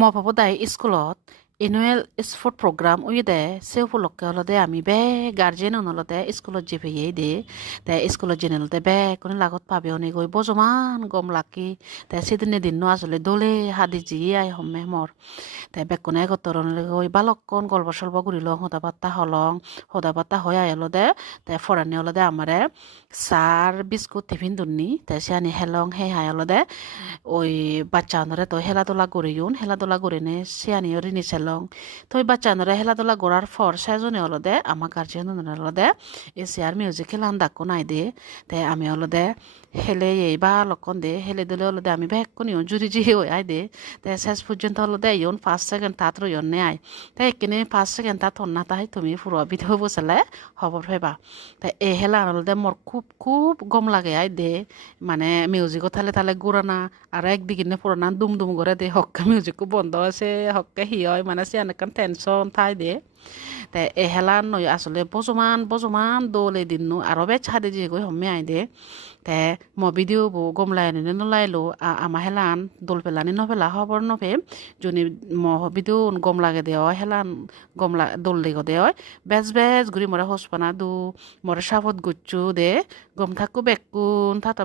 মপপদাই স্কুলত annual sport programme দে সে উপলক্ষে হলদে আমি বে গাৰ্জেন হলদে স্কুলত যে পেয়ে দে তে স্কুলত জেনে হলদে বে কোনো লাগত পাবে অনে গই বজমান গম লাকি তে সেদিনে দিন আসলে দলে হাদি জি আই হমে মর তে বেকনে গতরন গই বালকন গল্প সল্প করিল হদা পাত্তা হলং হদা পাত্তা হয়ে আই হলদে তে ফরানি হলদে আমারে সার বিস্কুট টিফিন দুননি তে সিয়ানি হেলং হে হাই হলদে ওই বাচ্চা আনরে তো খেলাধুলা খেলাধুলা করিনে সিয়ানি রিনি সেলং তো ওই বাচ্চা আনরে খেলাধুলা করার পর সেজনে হলো দে আমার গার্জিয়ান হলো দে এ সিয়ার মিউজিক খেলান ডাকো নাই দে তে আমি হলো দে হেলে এই বা লক্ষণ দে হেলে দিলে হলো দে আমি বেকুনি জুরি জি হয়ে আই দে তে শেষ পর্যন্ত হলো দে ইয়ন 5 সেকেন্ড তাত রইন নে আই তে এখানে 5 সেকেন্ড তাত না তাই তুমি পুরো ভিডিও বসালে খবর হইবা তে এ হেলা হলো দে মোর খুব খুব গম লাগে আই দে মানে মিউজিকও থালে গুরানা আর একদিকে পুরানা দুম করে দে হক্কা মিউজিকও বন্ধ আছে হক্কা হয় মানে সে অনেক টেনশন থাই দে তে এহেলা নয় আসলে বজমান দোলে দিনু আরো বে ছাদে যে গই হমে আই দে তে ম ভিডিও বো গমলাই নে নলাইলো আমা হেলান দোল পেলানি নভেলা খবর নভে জনি ম ভিডিও গম লাগে দে হেলান গমলা দোল লেগো দে বেজ গুরি মরে হসপানা দু মরে সাপত গুচ্ছু দে গম থাকু বেকুন থাতা